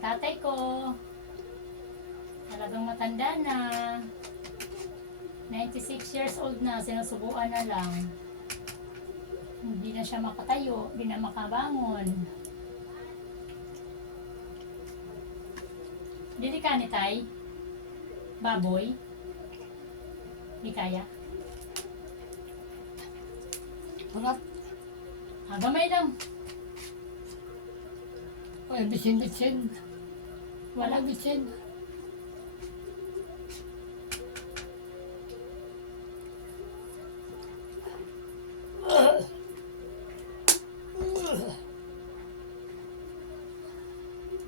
tatay ko. Talagang matanda na. 96 years old na, sinusubuan na lang. Hindi na siya makatayo, hindi na makabangon. Dili ka ni Tay? Baboy? Di kaya? Harap. Ah, gamay lang. Ay, bisin-bisin. Wala. Bisin.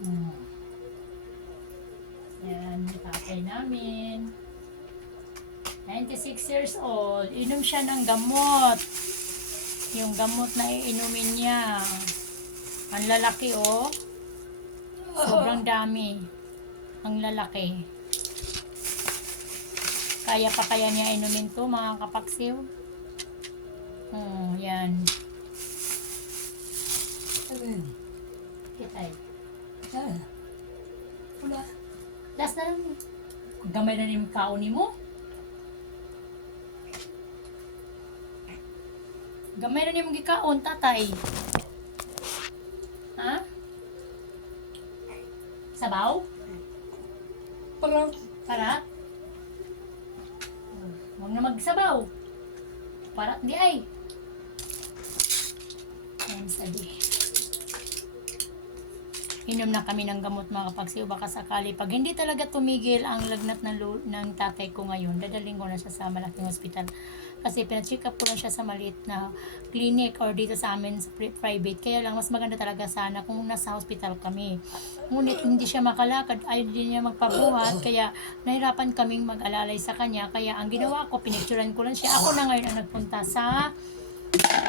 Hmm. Yan, tatay namin. 96 years old. Inom siya ng gamot. Yung gamot na iinumin niya. Ang lalaki, oh. Sobrang dami. Ang lalaki. Kaya pa kaya niya inumin to, mga kapaksiw? Hmm, yan. Ano yun? Kitay. Ah. Wala. Last na lang. Gamay na yung kaon mo. Gamay na yung gikaon, tatay. Ha? Sabaw? Parang Para? Huwag na magsabaw. Para di ay. Ayan sabi. Inom na kami ng gamot mga kapagsiw. Baka sakali pag hindi talaga tumigil ang lagnat ng, ng tatay ko ngayon, dadaling ko na siya sa malaking hospital. Kasi pinacheck up ko lang siya sa maliit na clinic or dito sa amin sa pri- private. Kaya lang mas maganda talaga sana kung nasa hospital kami. Ngunit hindi siya makalakad, ayaw din niya magpabuhat. Kaya nahirapan kaming mag-alalay sa kanya. Kaya ang ginawa ko, pinicturan ko lang siya. Ako na ngayon ang nagpunta sa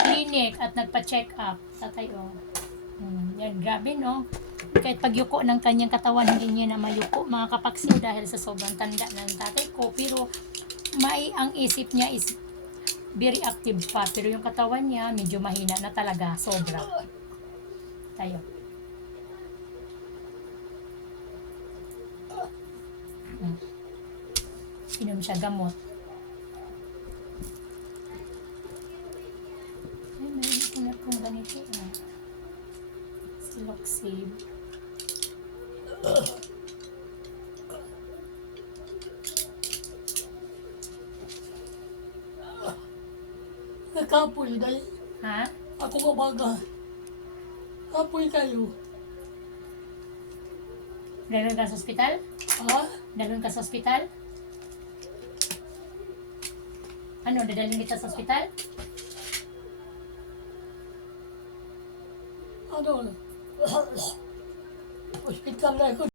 clinic at nagpa-check up. Tatay, oh. Hmm, yan, grabe, no? Kahit pagyuko ng kanyang katawan, hindi niya na mayuko, mga kapaksil, dahil sa sobrang tanda ng tatay ko. Pero, may, ang isip niya is very active pa. Pero yung katawan niya, medyo mahina na talaga, sobra. Tayo. Hmm. Inom siya gamot. Ay, meron ko na pong ganito. Ah. Siloxib. nakapoy dahil Ha? ako mabaga. Kapoy kayo. Dalon ka sa ospital? Ha? Dalon ka sa ospital? Ano, dadalhin kita sa ospital? Ano? Hospital na ako.